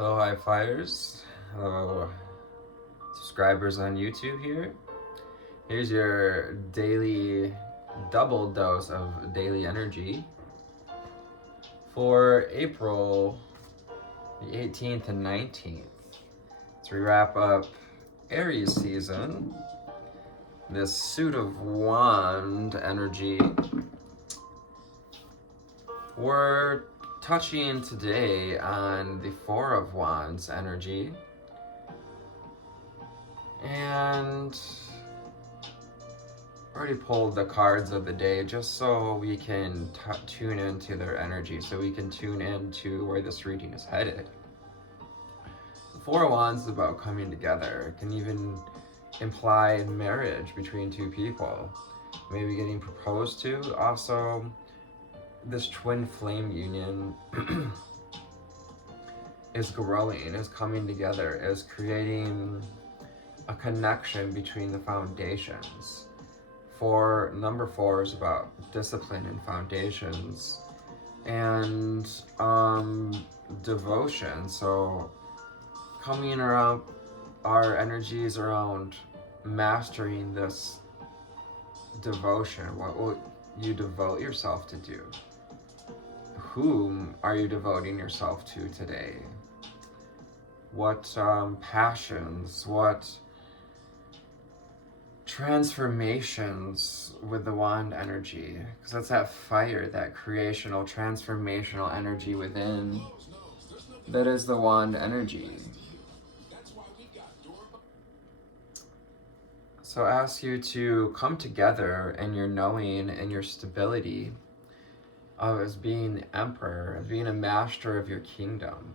Hello, high flyers. Hello, subscribers on YouTube here. Here's your daily double dose of daily energy for April the 18th and 19th. As we wrap up Aries season, this suit of wand energy, we're touching today on the Four of Wands energy, and already pulled the cards of the day just so we can tune into their energy, so we can tune into where this reading is headed. The Four of Wands is about coming together. It can even imply marriage between two people, maybe getting proposed to. Also, this twin flame union is growing, is coming together, is creating a connection between the foundations. For number 4 is about discipline and foundations and devotion. So coming around our energies around mastering this devotion. What will you devote yourself to do? Whom are you devoting yourself to today? What passions, what transformations with the wand energy? Because that's that fire, that creational, transformational energy within. That is the wand energy. So I ask you to come together in your knowing and your stability as being the emperor, as being a master of your kingdom,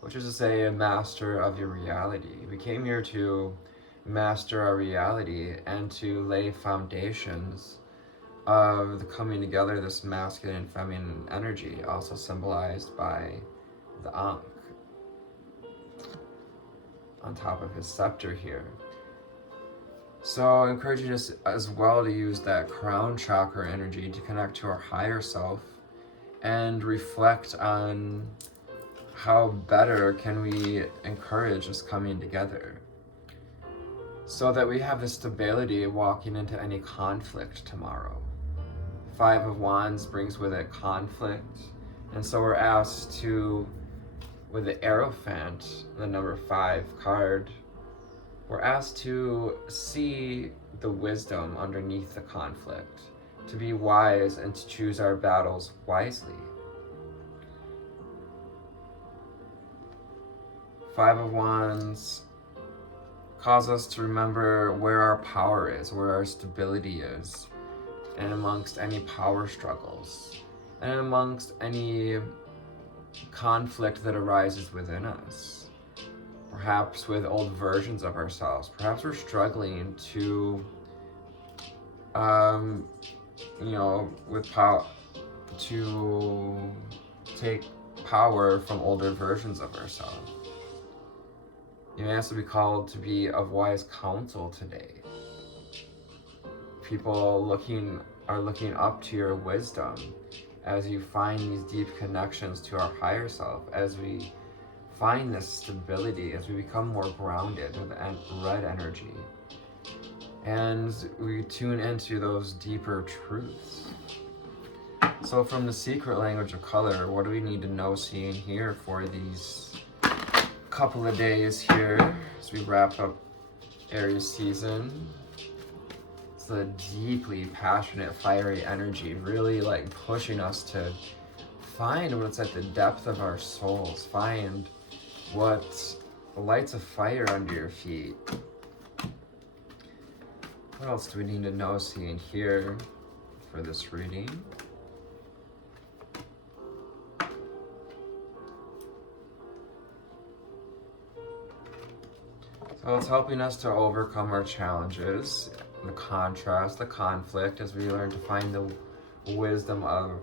which is to say a master of your reality. We came here to master our reality and to lay foundations of the coming together, this masculine and feminine energy, also symbolized by the Ankh on top of his scepter here. So I encourage you as well to use that crown chakra energy to connect to our higher self and reflect on how better can we encourage us coming together so that we have the stability walking into any conflict tomorrow. 5 of Wands brings with it conflict, and so we're asked to, with the Hierophant, the number 5 card, we're asked to see the wisdom underneath the conflict, to be wise and to choose our battles wisely. 5 of Wands cause us to remember where our power is, where our stability is, and amongst any power struggles, and amongst any conflict that arises within us. Perhaps with old versions of ourselves. Perhaps we're struggling to, with power, to take power from older versions of ourselves. You may also be called to be of wise counsel today. People are looking up to your wisdom as you find these deep connections to our higher self, as we find this stability, as we become more grounded with red energy, and we tune into those deeper truths. So from the secret language of color, what do we need to know, see, and hear for these couple of days here as we wrap up Aries season? It's a deeply passionate, fiery energy, really like pushing us to find what's at the depth of our souls, find what lights a fire under your feet. What else do we need to know, see, and hear for this reading? So it's helping us to overcome our challenges, the contrast, the conflict, as we learn to find the wisdom of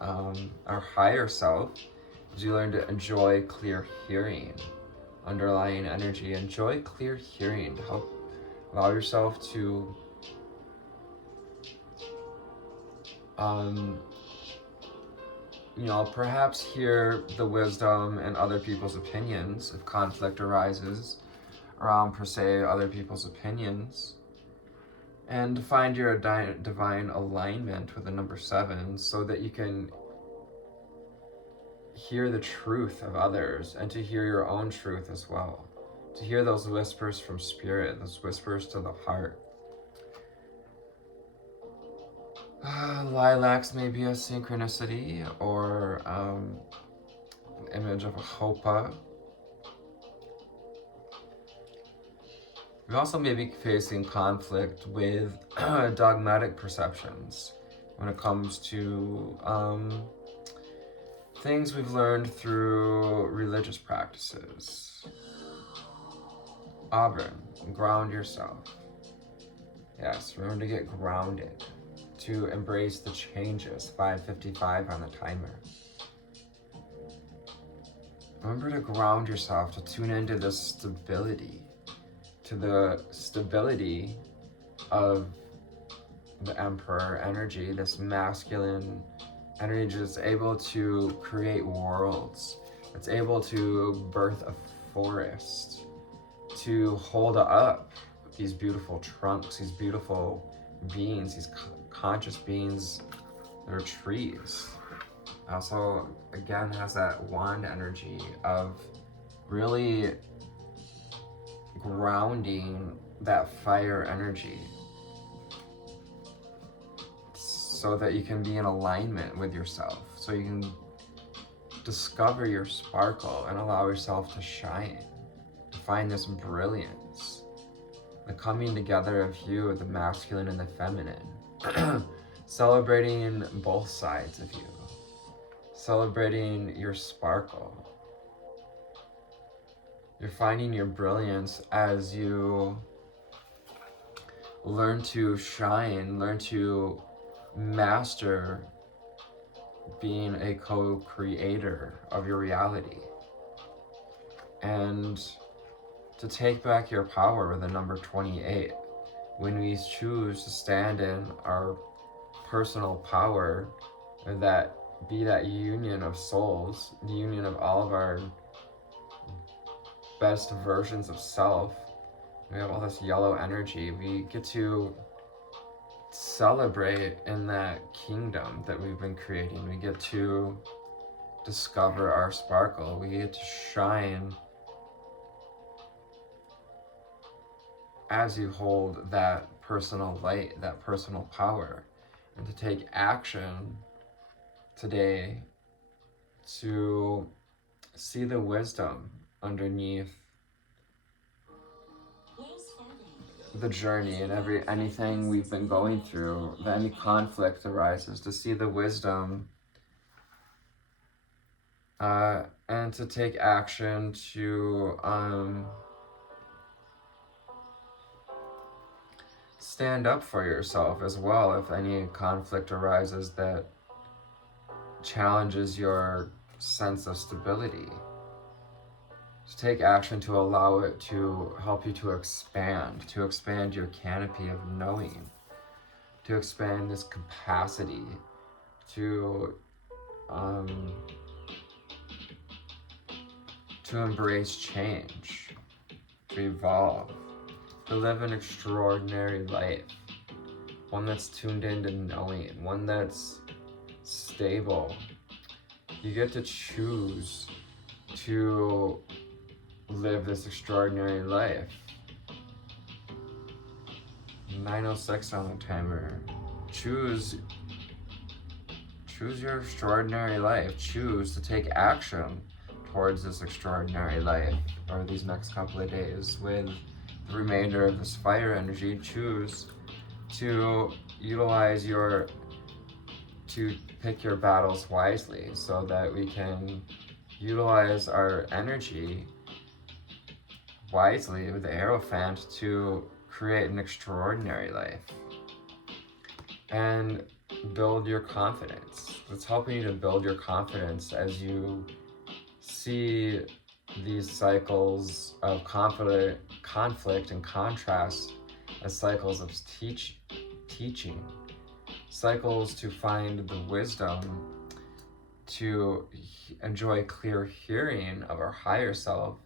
our higher self, as you learn to enjoy clear hearing, underlying energy. Enjoy clear hearing to help allow yourself to perhaps hear the wisdom and other people's opinions if conflict arises around, per se, other people's opinions, and find your divine alignment with the number 7 so that you can hear the truth of others and to hear your own truth as well. To hear those whispers from spirit, those whispers to the heart. Lilacs may be a synchronicity or an image of a hopa. We also may be facing conflict with dogmatic perceptions when it comes to things we've learned through religious practices. Auburn, ground yourself. Yes, remember to get grounded, to embrace the changes. 5:55 on the timer. Remember to ground yourself, to tune into this stability, to the stability of the Emperor energy, this masculine energy that's able to create worlds, that's able to birth a forest, to hold up these beautiful trunks, these beautiful beings, these conscious beings that are trees. Also, again, has that wand energy of really grounding that fire energy so that you can be in alignment with yourself, so you can discover your sparkle and allow yourself to shine, to find this brilliance, the coming together of you, the masculine and the feminine, celebrating both sides of you, celebrating your sparkle. You're finding your brilliance as you learn to shine, learn to master being a co-creator of your reality, and to take back your power with the number 28. When we choose to stand in our personal power, and that be that union of souls, the union of all of our best versions of self, we have all this yellow energy. We get to celebrate in that kingdom that we've been creating. We get to discover our sparkle. We get to shine as you hold that personal light, that personal power, and to take action today to see the wisdom underneath the journey and anything we've been going through, that any conflict arises, to see the wisdom and to take action to stand up for yourself as well if any conflict arises that challenges your sense of stability. To take action to allow it to help you to expand your canopy of knowing, to expand this capacity to embrace change, to evolve, to live an extraordinary life, one that's tuned into knowing, one that's stable. You get to choose to live this extraordinary life. 9:06 on the timer. Choose your extraordinary life. Choose to take action towards this extraordinary life, or these next couple of days with the remainder of this fire energy. Choose to utilize to pick your battles wisely so that we can utilize our energy wisely with the Hierophant to create an extraordinary life and build your confidence. It's helping you to build your confidence as you see these cycles of conflict and contrast as cycles of teaching, cycles to find the wisdom to enjoy clear hearing of our higher self,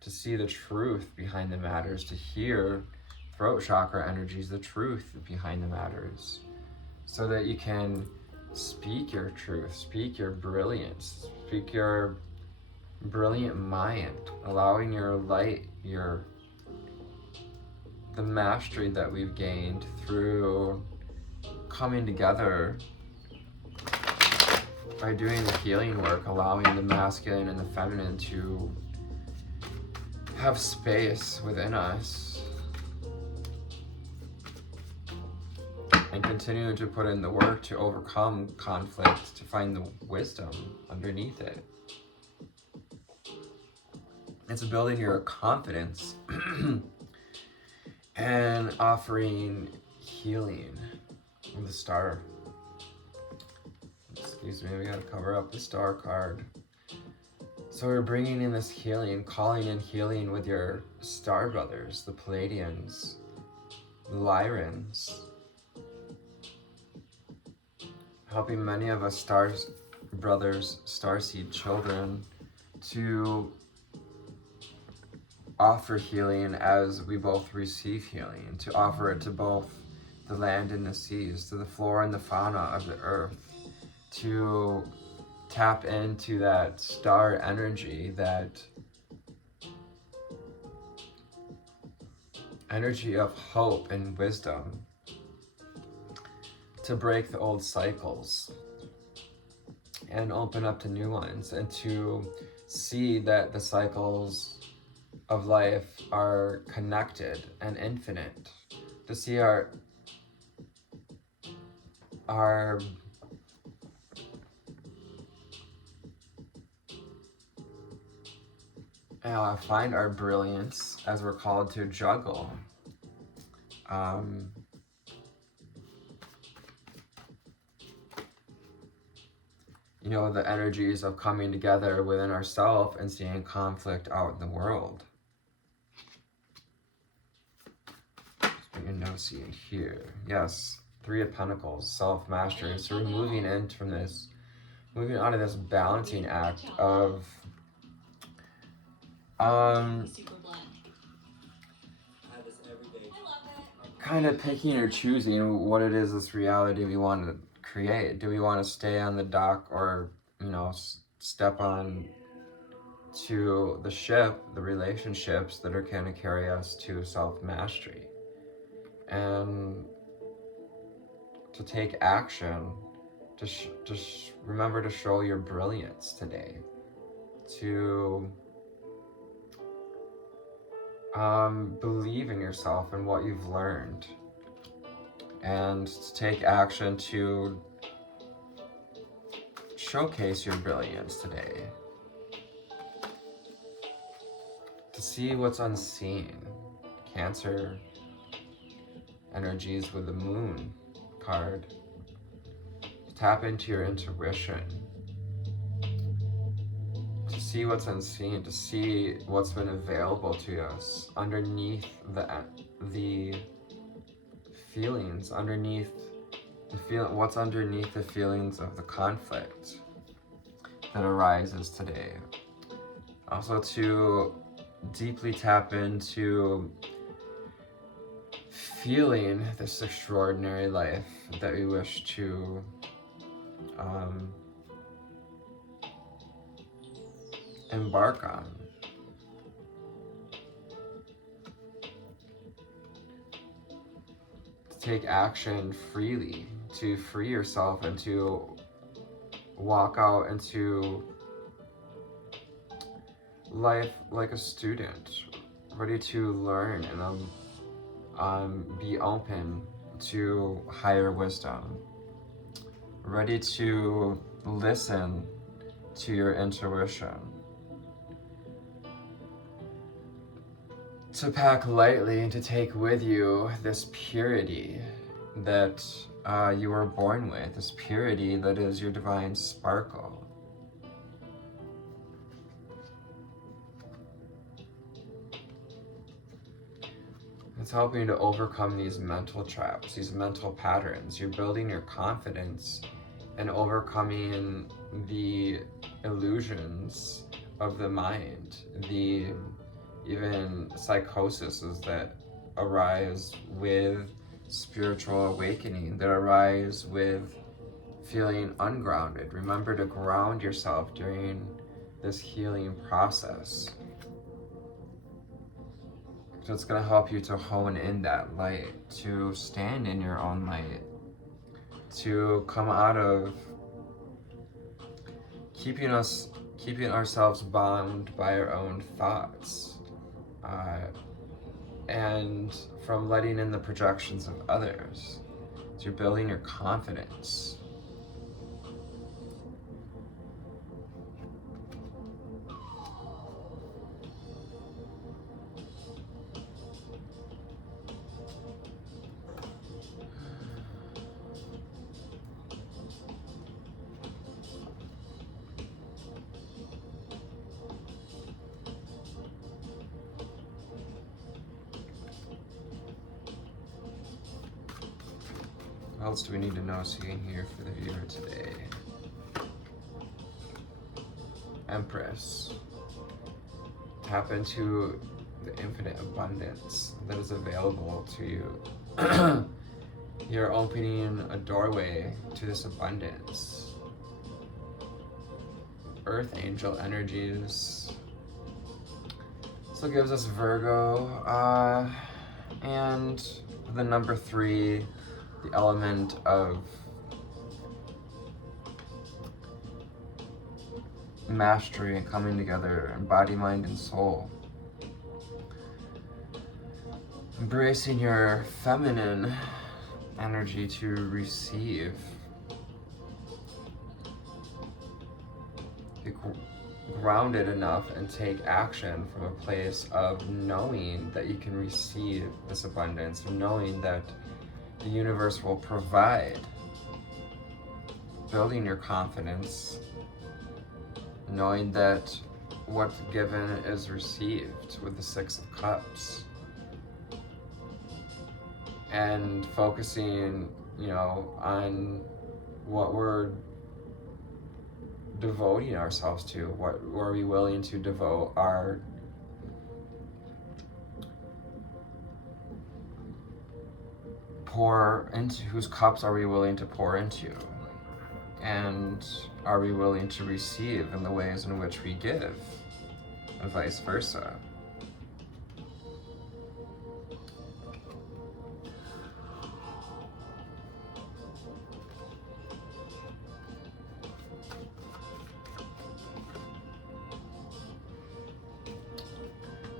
to see the truth behind the matters, to hear throat chakra energies, the truth behind the matters, so that you can speak your truth, speak your brilliance, speak your brilliant mind, allowing your light, the mastery that we've gained through coming together by doing the healing work, allowing the masculine and the feminine to have space within us, and continuing to put in the work to overcome conflict, to find the wisdom underneath it. It's building your confidence and offering healing from the star. Excuse me, we gotta cover up the star card. So we're bringing in this healing, calling in healing with your star brothers, the Pleiadians, the Lyrans, helping many of us star brothers, starseed children, to offer healing as we both receive healing, to offer it to both the land and the seas, to the flora and the fauna of the earth, to tap into that star energy, that energy of hope and wisdom, to break the old cycles and open up to new ones, and to see that the cycles of life are connected and infinite, to see our find our brilliance as we're called to juggle. You know, the energies of coming together within ourselves and seeing conflict out in the world. Your nose in here. Yes, Three of Pentacles, self-mastery. So we're moving out of this balancing act of kind of picking or choosing what it is, this reality we want to create. Do we want to stay on the dock, or, you know, step on to the ship, the relationships that are going to carry us to self-mastery? And to take action, to remember to show your brilliance today, to believe in yourself and what you've learned, and to take action to showcase your brilliance today, to see what's unseen. Cancer energies with the Moon card. Tap into your intuition, to see what's unseen, to see what's been available to us underneath the feelings, what's underneath the feelings of the conflict that arises today. Also to deeply tap into feeling this extraordinary life that we wish to embark on. To take action freely, to free yourself and to walk out into life like a student, ready to learn and be open to higher wisdom, ready to listen to your intuition, to pack lightly and to take with you this purity that you were born with, this purity that is your divine sparkle. It's helping to overcome these mental traps, these mental patterns. You're building your confidence and overcoming the illusions of the mind, the even psychoses that arise with spiritual awakening, that arise with feeling ungrounded. Remember to ground yourself during this healing process. So it's going to help you to hone in that light, to stand in your own light, to come out of keeping ourselves bound by our own thoughts, and from letting in the projections of others. So you're building your confidence. What else do we need to know seeing here for the viewer today? Empress. Tap into the infinite abundance that is available to you. You're opening a doorway to this abundance. Earth angel energies. So it gives us Virgo, and the number 3, the element of mastery and coming together in body, mind, and soul. Embracing your feminine energy to receive. Be grounded enough and take action from a place of knowing that you can receive this abundance, knowing that the universe will provide. Building your confidence, knowing that what's given is received with the 6 of Cups. And focusing, on what we're devoting ourselves to. What are we willing to devote our pour into? Whose cups are we willing to pour into? And are we willing to receive in the ways in which we give? And vice versa.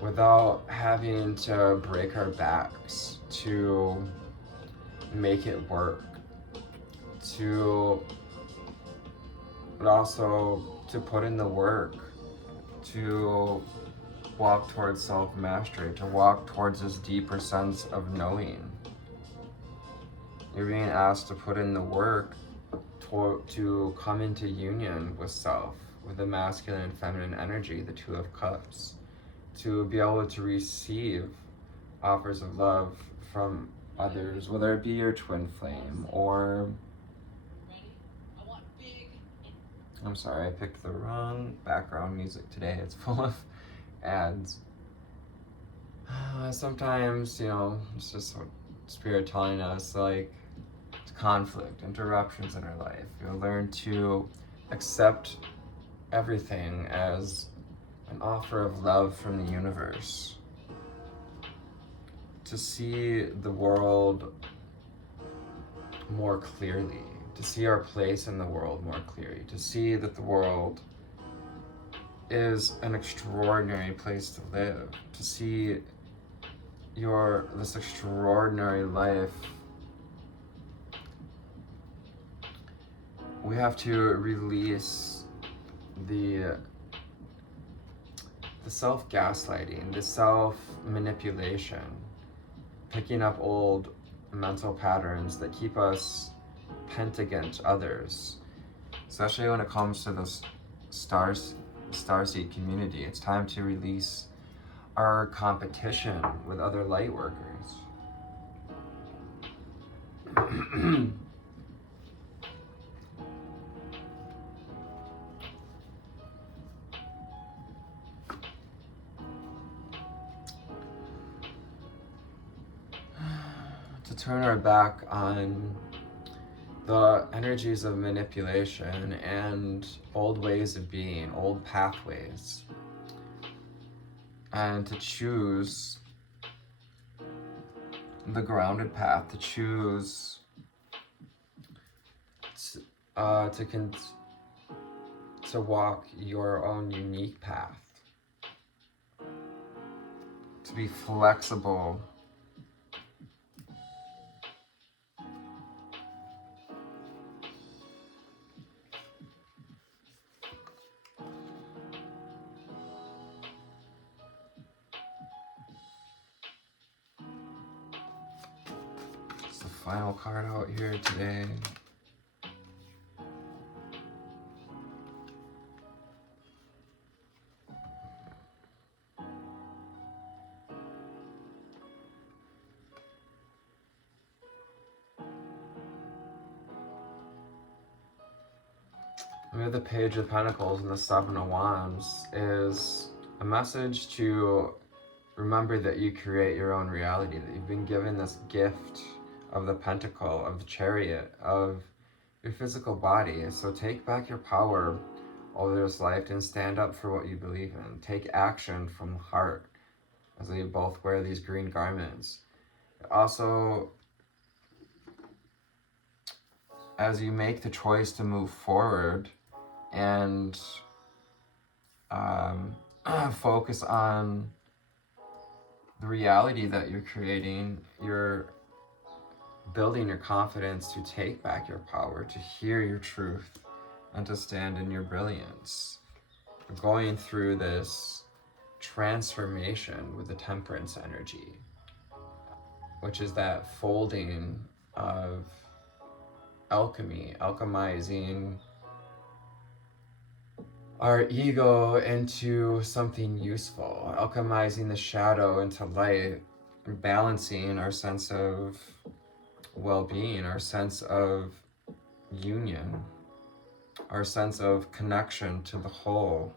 Without having to break our backs to make it work, but also to put in the work, to walk towards self-mastery, to walk towards this deeper sense of knowing. You're being asked to put in the work to come into union with self, with the masculine and feminine energy, the 2 of Cups, to be able to receive offers of love from others, whether it be your twin flame or... I'm sorry, I picked the wrong background music today. It's full of ads. Sometimes, it's just what Spirit telling us, like, it's conflict, interruptions in our life. You'll learn to accept everything as an offer of love from the universe. To see the world more clearly, to see our place in the world more clearly, to see that the world is an extraordinary place to live, to see this extraordinary life. We have to release the self-gaslighting, the self-manipulation, picking up old mental patterns that keep us pent against others, especially when it comes to the starseed community. It's time to release our competition with other light workers. turn our back on the energies of manipulation and old ways of being, old pathways, and to choose the grounded path, to choose to walk your own unique path, to be flexible, it's the final card out here today. We have the Page of Pentacles and the Seven of Wands is a message to remember that you create your own reality, that you've been given this gift of the Pentacle, of the Chariot, of your physical body. So take back your power over this life and stand up for what you believe in. Take action from the heart, as they both wear these green garments. Also, as you make the choice to move forward and focus on the reality that you're creating, you're building your confidence to take back your power, to hear your truth, and to stand in your brilliance. You're going through this transformation with the Temperance energy, which is that folding of alchemy, alchemizing our ego into something useful, alchemizing the shadow into light, balancing our sense of well-being, our sense of union, our sense of connection to the whole,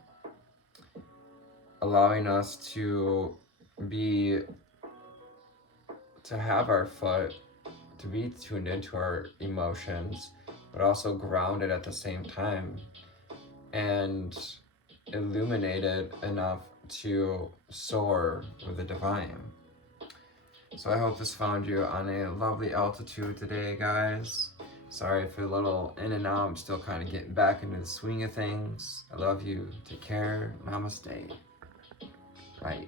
allowing us to have our foot, to be tuned into our emotions, but also grounded at the same time, and illuminated enough to soar with the divine. So I hope this found you on a lovely altitude today, guys. Sorry for a little in and out. I'm still kind of getting back into the swing of things. I love you. Take care. Namaste. Right.